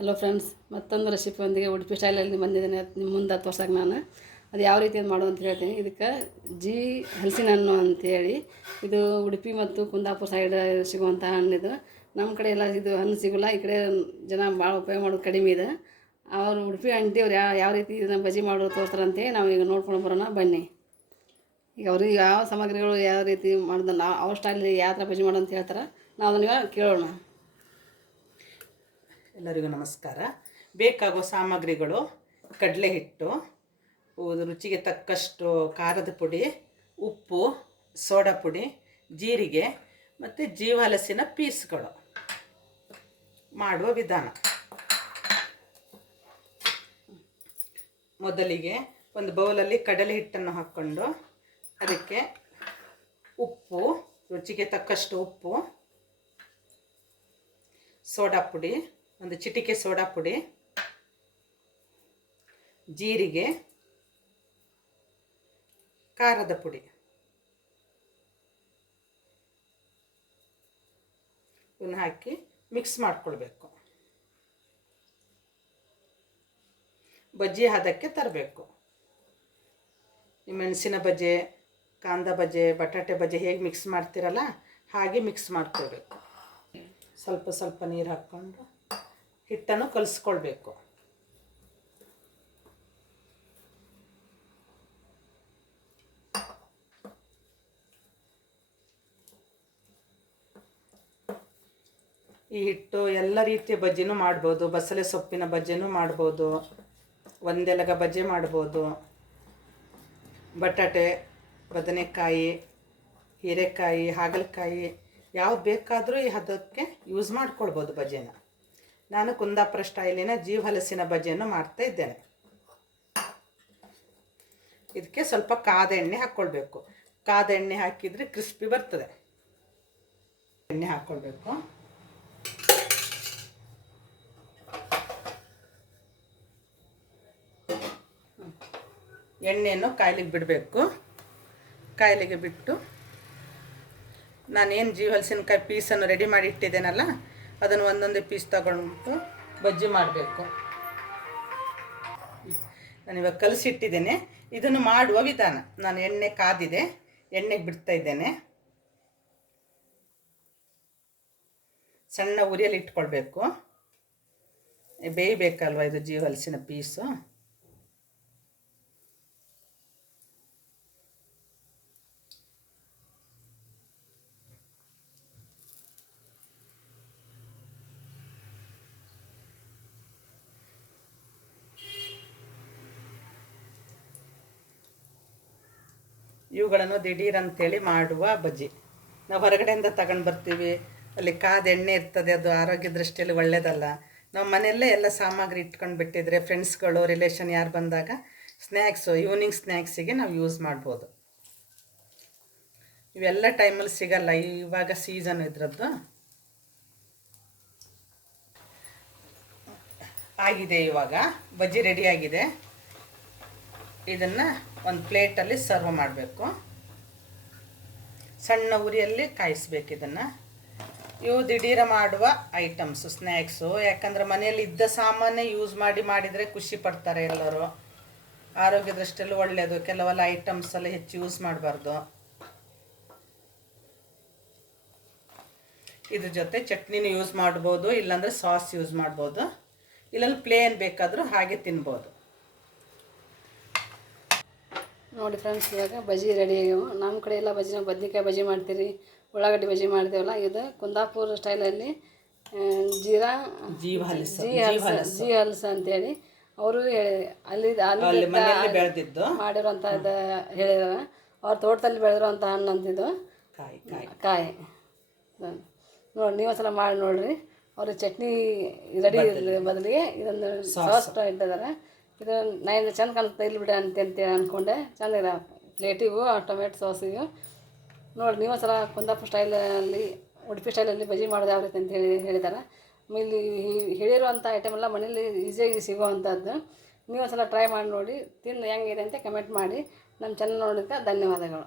Hello friends ಮತ್ತೊಂದು ರೆಸಿಪಿಯೊಂದಿಗೆ ಉಡುಪಿ ಸ್ಟೈಲಲ್ಲಿ ಬಂದಿದ್ದೇನೆ. ನಿಮ್ಮ ಮುಂದೆ ತೋರ್ಸಕ್ಕೆ ನಾನು. ಅದು ಯಾವ ರೀತಿ ಮಾಡು ಅಂತ ಹೇಳ್ತೀನಿ. ಇದಕ್ಕೆ ಜಿ ಹಲಸಿನ ಹಣ್ಣು ಅಂತೇಳಿ ಇದು ಉಡುಪಿ ಮತ್ತು ಕುಂದಾಪುರ ಸೈಡ್ ಸಿಗುವಂಥ ಇದು. ನಮ್ಮ ಕಡೆ ಎಲ್ಲ ಇದು ಹಣ್ಣು ಸಿಗೋಲ್ಲ. ಈ ಕಡೆ ಜನ ಭಾಳ ಉಪಯೋಗ ಮಾಡೋದು ಕಡಿಮೆ ಇದೆ. ಅವರು ಉಡುಪಿ ಅಂಟಿಯವ್ರು ಯಾವ ಯಾವ ರೀತಿ ಇದನ್ನು ಬಜಿ ಮಾಡೋದು ತೋರಿಸ್ತಾರಂತೆ ನಾವು ಈಗ ನೋಡ್ಕೊಂಡು ಬರೋಣ. ಬನ್ನಿ. ಈಗ ಅವ್ರಿಗೆ ಯಾವ ಸಾಮಗ್ರಿಗಳು ಯಾವ ರೀತಿ ಮಾಡೋದು ನಾವು ಅವ್ರ ಸ್ಟೈಲಲ್ಲಿ ಯಾವ ಥರ ಬಜಿ ಮಾಡೋದು ಅಂತ ಹೇಳ್ತಾರೆ ನಾವು ಅದನ್ನ ಕೇಳೋಣ. ಎಲ್ಲರಿಗೂ ನಮಸ್ಕಾರ. ಬೇಕಾಗುವ ಸಾಮಗ್ರಿಗಳು ಕಡಲೆ ಹಿಟ್ಟು ರುಚಿಗೆ ತಕ್ಕಷ್ಟು ಖಾರದ ಪುಡಿ, ಉಪ್ಪು, ಸೋಡಾ ಪುಡಿ, ಜೀರಿಗೆ ಮತ್ತು ಜೀವಲಸಿನ ಪೀಸ್ಗಳು ಮಾಡುವ ವಿಧಾನ. ಮೊದಲಿಗೆ ಒಂದು ಬೌಲಲ್ಲಿ ಕಡಲೆ ಹಿಟ್ಟನ್ನು ಹಾಕ್ಕೊಂಡು ಅದಕ್ಕೆ ಉಪ್ಪು, ರುಚಿಗೆ ತಕ್ಕಷ್ಟು ಉಪ್ಪು, ಸೋಡಾ ಪುಡಿ ಒಂದು ಚಿಟಿಕೆ ಸೋಡಾ ಪುಡಿ, ಜೀರಿಗೆ, ಖಾರದ ಪುಡಿ. ಇವನ್ನ ಹಾಕಿ ಮಿಕ್ಸ್ ಮಾಡ್ಕೊಳ್ಬೇಕು. ಬಜ್ಜಿ ಹದಕ್ಕೆ ತರಬೇಕು. ಈ ಮೆಣಸಿನ ಬಜೆ ಕಾಂದ ಬಜೆ ಬಟಾಟೆ ಬಜೆ ಹೇಗೆ ಮಿಕ್ಸ್ ಮಾಡ್ತೀರಲ್ಲ ಹಾಗೆ ಮಿಕ್ಸ್ ಮಾಡ್ಕೊಳ್ಬೇಕು. ಸ್ವಲ್ಪ ಸ್ವಲ್ಪ ನೀರು ಹಾಕ್ಕೊಂಡು ಹಿಟ್ಟನ್ನು ಕಲಿಸ್ಕೊಳ್ಬೇಕು. ಈ ಹಿಟ್ಟು ಎಲ್ಲ ರೀತಿಯ ಬಜ್ಜಿನೂ ಮಾಡ್ಬೋದು. ಬಸಳೆ ಸೊಪ್ಪಿನ ಬಜ್ಜಿನೂ ಮಾಡ್ಬೋದು. ಒಂದೆಲಗ ಬಜ್ಜಿ ಮಾಡ್ಬೋದು. ಬಟಾಟೆ, ಬದನೆಕಾಯಿ, ಹೀರೆಕಾಯಿ, ಹಾಗಲಕಾಯಿ ಯಾವ್ದು ಬೇಕಾದರೂ ಈ ಹದಕ್ಕೆ ಯೂಸ್ ಮಾಡ್ಕೊಳ್ಬೋದು ಬಜ್ಜಿನ. ನಾನು ಕುಂದಾಪುರ ಸ್ಟೈಲಿನ ಜೀವ ಹಲಸಿನ ಬಜ್ಜಿಯನ್ನು ಮಾಡ್ತಾ ಇದ್ದೇನೆ. ಇದಕ್ಕೆ ಸ್ವಲ್ಪ ಕಾದ ಎಣ್ಣೆ ಹಾಕ್ಕೊಳ್ಬೇಕು ಕಾದ ಎಣ್ಣೆ ಹಾಕಿದರೆ ಕ್ರಿಸ್ಪಿ ಬರ್ತದೆ. ಎಣ್ಣೆ ಹಾಕ್ಕೊಳ್ಬೇಕು ಎಣ್ಣೆಯನ್ನು ಕಾಯಿಲೆಗೆ ಬಿಡಬೇಕು. ಕಾಯಿಲೆಗೆ ಬಿಟ್ಟು ನಾನೇನು ಜೀವ ಹಲಸಿನಕಾಯಿ ಪೀಸನ್ನು ರೆಡಿ ಮಾಡಿ ಇಟ್ಟಿದ್ದೇನಲ್ಲ ಅದನ್ನು ಒಂದೊಂದೇ ಪೀಸ್ ತಗೊಂಡು ಬಜ್ಜಿ ಮಾಡಬೇಕು. ನಾನಿವಾಗ ಕಲಸಿಟ್ಟಿದ್ದೇನೆ. ಇದನ್ನು ಮಾಡುವ ವಿಧಾನ. ನಾನು ಎಣ್ಣೆ ಕಾದಿದೆ. ಎಣ್ಣೆಗೆ ಬಿಡ್ತಾ ಇದ್ದೇನೆ. ಸಣ್ಣ ಉರಿಯಲ್ಲಿ ಇಟ್ಕೊಳ್ಬೇಕು. ಬೇಯಬೇಕಲ್ವ ಇದು ಜೀವ ಹಲಸಿನ ಪೀಸು ಇವುಗಳನ್ನು ದಿಢೀರ್ ಅಂತೇಳಿ ಮಾಡುವ ಬಜ್ಜಿ. ನಾವು ಹೊರಗಡೆಯಿಂದ ತಗೊಂಡು ಬರ್ತೀವಿ. ಅಲ್ಲಿ ಕಾದ ಎಣ್ಣೆ ಇರ್ತದೆ, ಅದು ಆರೋಗ್ಯ ದೃಷ್ಟಿಯಲ್ಲಿ ಒಳ್ಳೆಯದಲ್ಲ ನಾವು ಮನೆಯಲ್ಲೇ ಎಲ್ಲ ಸಾಮಗ್ರಿ ಇಟ್ಕೊಂಡು ಬಿಟ್ಟಿದ್ರೆ ಫ್ರೆಂಡ್ಸ್ಗಳು ರಿಲೇಷನ್ ಯಾರು ಬಂದಾಗ ಸ್ನ್ಯಾಕ್ಸು ಈವ್ನಿಂಗ್ ಸ್ನ್ಯಾಕ್ಸಿಗೆ ನಾವು ಯೂಸ್ ಮಾಡ್ಬೋದು. ಇವೆಲ್ಲ ಟೈಮಲ್ಲಿ ಸಿಗಲ್ಲ, ಇವಾಗ ಸೀಸನ್ ಇದ್ರದ್ದು. ಆಗಿದೆ ಇವಾಗ. ಬಜ್ಜಿ ರೆಡಿ ಆಗಿದೆ. ಇದನ್ನು ಒಂದು ಪ್ಲೇಟಲ್ಲಿ ಸರ್ವ್ ಮಾಡಬೇಕು. ಸಣ್ಣ ಉರಿಯಲ್ಲಿ ಕಾಯಿಸ್ಬೇಕು ಇದನ್ನು. ಇವು ದಿಢೀರ ಮಾಡುವ ಐಟಮ್ಸು ಸ್ನ್ಯಾಕ್ಸು ಯಾಕಂದ್ರೆ ಮನೆಯಲ್ಲಿ ಇದ್ದ ಸಾಮಾನೇ ಯೂಸ್ ಮಾಡಿ ಮಾಡಿದರೆ ಖುಷಿ ಪಡ್ತಾರೆ ಎಲ್ಲರೂ. ಆರೋಗ್ಯ ದೃಷ್ಟಿಯಲ್ಲಿ ಒಳ್ಳೆಯದು ಕೆಲವೆಲ್ಲ ಐಟಮ್ಸ್ ಎಲ್ಲ ಹೆಚ್ಚು ಯೂಸ್ ಮಾಡಬಾರ್ದು. ಇದ್ರ ಜೊತೆ ಚಟ್ನಿನೂ ಯೂಸ್ ಮಾಡ್ಬೋದು, ಇಲ್ಲಾಂದರೆ ಸಾಸ್ ಯೂಸ್ ಮಾಡ್ಬೋದು. ಇಲ್ಲಲ್ಲಿ ಪ್ಲೇನ್ ಬೇಕಾದರೂ ಹಾಗೆ ತಿನ್ಬೋದು. ನೋಡಿ ಫ್ರೆಂಡ್ಸ್ ಇವಾಗ ಬಜ್ಜಿ ರೆಡಿ ಆಗ್ಯಾವ ನಮ್ಮ ಕಡೆ ಎಲ್ಲ ಬಜ್ಜಿನ ಬದ್ನಿಕಾಯಿ ಬಜ್ಜಿ ಮಾಡ್ತೀರಿ ಉಳ್ಳಾಗಡ್ಡಿ ಬಜ್ಜಿ ಮಾಡ್ತೇವಲ್ಲ ಇದು ಕುಂದಾಪುರ ಸ್ಟೈಲಲ್ಲಿ ಜೀರಾ ಜೀ ಹಲಸ ಜಿ ಹಲ್ಸ ಅಂತೇಳಿ ಅವರು ಅಲ್ಲಿ ಅಲ್ಲಿ ಬೆಳೆದಿದ್ದು. ಮಾಡಿರೋಂಥ ಇದು ಹೇಳಿದಾರ ಅವ್ರ ತೋಟದಲ್ಲಿ ಬೆಳೆದಿರೋಂಥ ಹಣ್ಣು ಅಂತಿದ್ದು ಕಾಯಿ. ನೋಡಿ ನೀವು ಒಂದ್ಸಲ ಮಾಡಿ ನೋಡ್ರಿ. ಅವ್ರ ಚಟ್ನಿ ರೆಡಿ ಬದಲಿಗೆ. ಇದೊಂದು ಸಾಸ್ ಇಟ್ಟಿದ್ದಾರೆ. ಇದು ನೈನ್ ಚೆಂದ ಕಾಣುತ್ತೆ, ಇಲ್ಲಿ ಬಿಡ ಅಂತ ಅಂದ್ಕೊಂಡೆ ಚಂದ ಪ್ಲೇಟಿಗೂ ಟೊಮೆಟೊ ಸಾಸಿಗೂ ನೋಡಿ, ನೀವು ಒಂದ್ಸಲ ಕುಂದಾಪುರ ಸ್ಟೈಲಲ್ಲಿ ಉಡುಪಿ ಸ್ಟೈಲಲ್ಲಿ ಬಜ್ಜಿ ಮಾಡೋದು ಯಾವ ರೀತಿ ಅಂತ ಹೇಳಿ ಹೇಳಿದ್ದಾರೆ ಇಲ್ಲಿ ಹೇಳಿರುವಂಥ ಐಟಮ್ ಎಲ್ಲ ಮನೇಲಿ ಈಸಿಯಾಗಿ ಸಿಗುವಂಥದ್ದು ನೀವು ಸಲ ಟ್ರೈ ಮಾಡಿ ನೋಡಿ, ತಿಂದು ಹೆಂಗಿದೆ ಅಂತ ಕಮೆಂಟ್ ಮಾಡಿ. ನಮ್ಮ ಚಾನಲ್ ನೋಡೋದಕ್ಕೆ ಧನ್ಯವಾದಗಳು.